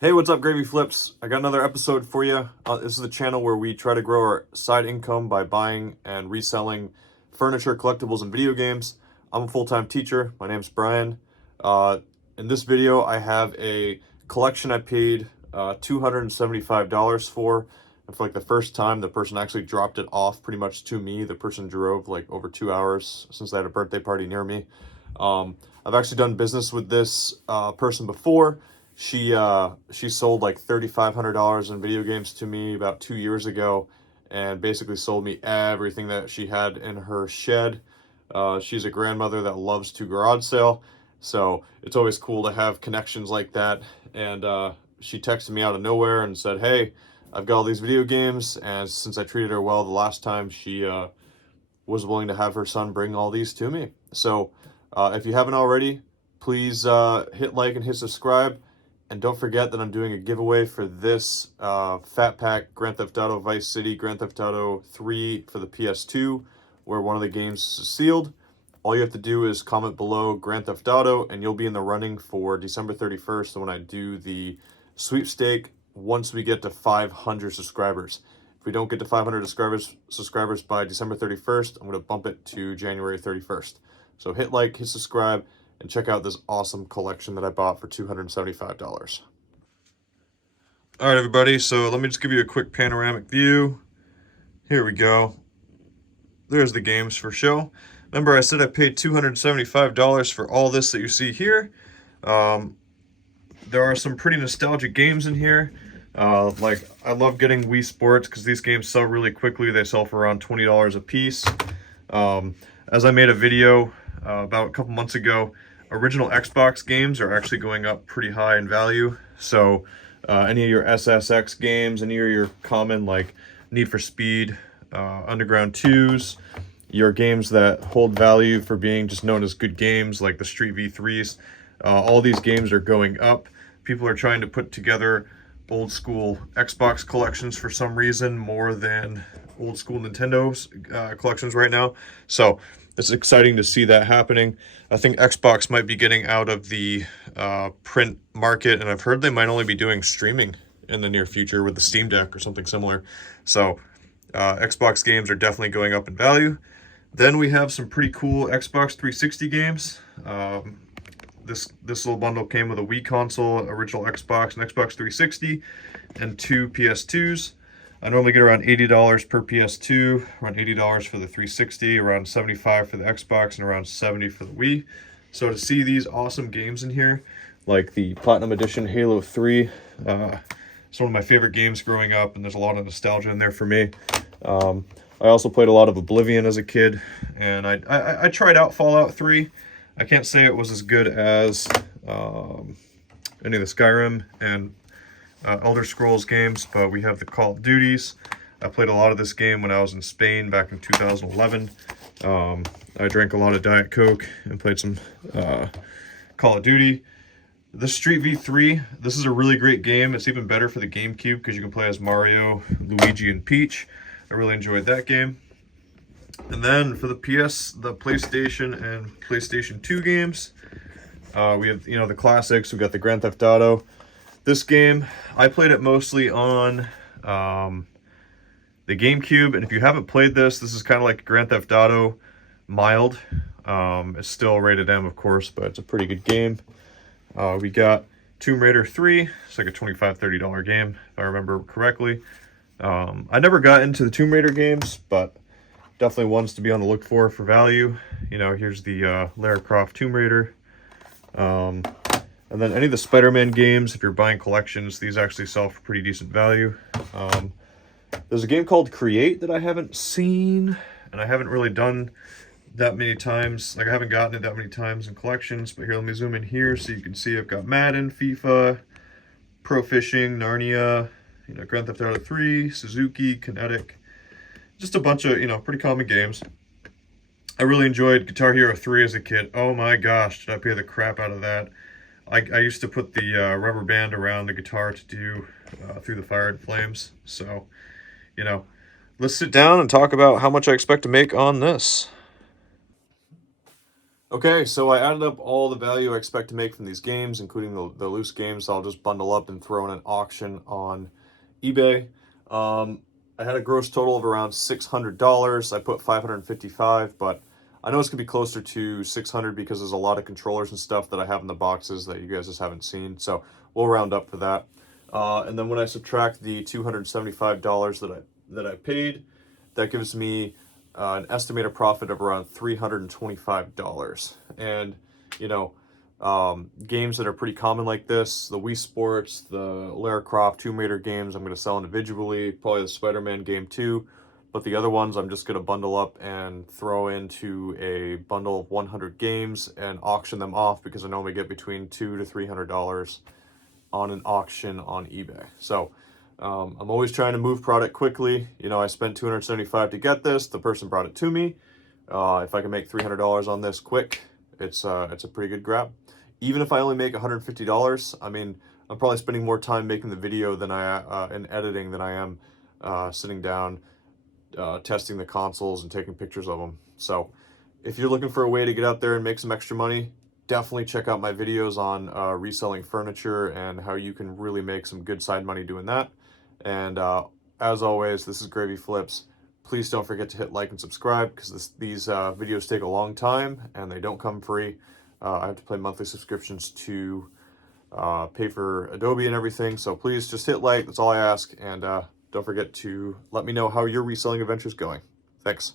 Hey, what's up, Gravy Flips? I got another episode for you. This is the channel where we try to grow our side income by buying and reselling furniture, collectibles, and video games. I'm a full-time teacher. My name's Brian. Uh, in this video, I have a collection I paid $275 for. And for like the first time, the person actually dropped it off pretty much to me. The person drove like over 2 hours since they had a birthday party near me. I've actually done business with this person before. She sold like $3,500 in video games to me about 2 years ago, and basically sold me everything that she had in her shed. She's a grandmother that loves to garage sale, so it's always cool to have connections like that. And she texted me out of nowhere and said, "Hey, I've got all these video games, and since I treated her well the last time, she was willing to have her son bring all these to me." So if you haven't already, please hit like and hit subscribe. And don't forget that I'm doing a giveaway for this Fat Pack Grand Theft Auto Vice City Grand Theft Auto 3 for the PS2, where one of the games is sealed. All you have to do is comment below Grand Theft Auto, and you'll be in the running for December 31st when I do the sweepstake once we get to 500 subscribers. If we don't get to 500 subscribers by December 31st, I'm going to bump it to January 31st. So hit like, hit subscribe, and check out this awesome collection that I bought for $275. All right, everybody, so let me just give you a quick panoramic view. Here we go. There's the games for show. Remember, I said I paid $275 for all this that you see here. There are some pretty nostalgic games in here. Like, I love getting Wii Sports because these games sell really quickly. They sell for around $20 a piece. As I made a video about a couple months ago, original Xbox games are actually going up pretty high in value. So any of your SSX games, any of your common like Need for Speed, Underground 2s, your games that hold value for being just known as good games like the Street V3s, all these games are going up. People are trying to put together old school Xbox collections for some reason more than old school Nintendo's collections right now. So it's exciting to see that happening. I think Xbox might be getting out of the print market, and I've heard they might only be doing streaming in the near future with the Steam Deck or something similar. So Xbox games are definitely going up in value. Then we have some pretty cool Xbox 360 games. This little bundle came with a Wii console, original Xbox, and Xbox 360, and two PS2s. I normally get around $80 per PS2, around $80 for the 360, around $75 for the Xbox, and around $70 for the Wii. So to see these awesome games in here, like the Platinum Edition Halo 3, it's one of my favorite games growing up, and there's a lot of nostalgia in there for me. I also played a lot of Oblivion as a kid, and I tried out Fallout 3. I can't say it was as good as any of the Skyrim and Elder Scrolls games, but we have the Call of Duties. I played a lot of this game when I was in Spain back in 2011. I drank a lot of Diet Coke and played some Call of Duty. The Street V3, this is a really great game. It's even better for the GameCube because you can play as Mario, Luigi, and Peach. I really enjoyed that game. And then for the PlayStation and PlayStation 2 games, we have, the classics. We've got the Grand Theft Auto. This game, I played it mostly on the GameCube, and if you haven't played this is kind of like Grand Theft Auto mild. It's still rated M, of course, but it's a pretty good game. We got Tomb Raider 3. It's like a $25, $30 game, if I remember correctly. I never got into the Tomb Raider games, but definitely ones to be on the look for value. Here's the Lara Croft Tomb Raider. And then any of the Spider-Man games, if you're buying collections, these actually sell for pretty decent value. There's a game called Create that I haven't seen, and I haven't really done that many times. Like, I haven't gotten it that many times in collections, but here, let me zoom in here so you can see I've got Madden, FIFA, Pro Fishing, Narnia, Grand Theft Auto 3, Suzuki, Kinetic. Just a bunch of, pretty common games. I really enjoyed Guitar Hero 3 as a kid. Oh my gosh, did I play the crap out of that. I used to put the rubber band around the guitar to do Through the Fire and Flames. So, let's sit down and talk about how much I expect to make on this. Okay, so I added up all the value I expect to make from these games, including the loose games. I'll just bundle up and throw in an auction on eBay. Um, I had a gross total of around $600. I put 555, but I know it's gonna be closer to 600 because there's a lot of controllers and stuff that I have in the boxes that you guys just haven't seen. So we'll round up for that. And then when I subtract the $275 that I paid, that gives me an estimated profit of around $325. And, you know, games that are pretty common like this, the Wii Sports, the Lara Croft, Tomb Raider games, I'm going to sell individually, probably the Spider-Man game too. But the other ones, I'm just going to bundle up and throw into a bundle of 100 games and auction them off because I normally get between $200 to $300 on an auction on eBay. So I'm always trying to move product quickly. You know, I spent $275 to get this. The person brought it to me. If I can make $300 on this quick, it's a pretty good grab. Even if I only make $150, I mean, I'm probably spending more time making the video than in editing than I am sitting down testing the consoles and taking pictures of them. So if you're looking for a way to get out there and make some extra money, definitely check out my videos on reselling furniture and how you can really make some good side money doing that. And as always, this is Gravy Flips. Please don't forget to hit like and subscribe because these videos take a long time and they don't come free. I have to pay monthly subscriptions to pay for Adobe and everything. So please just hit like. That's all I ask. And don't forget to let me know how your reselling adventure is going. Thanks.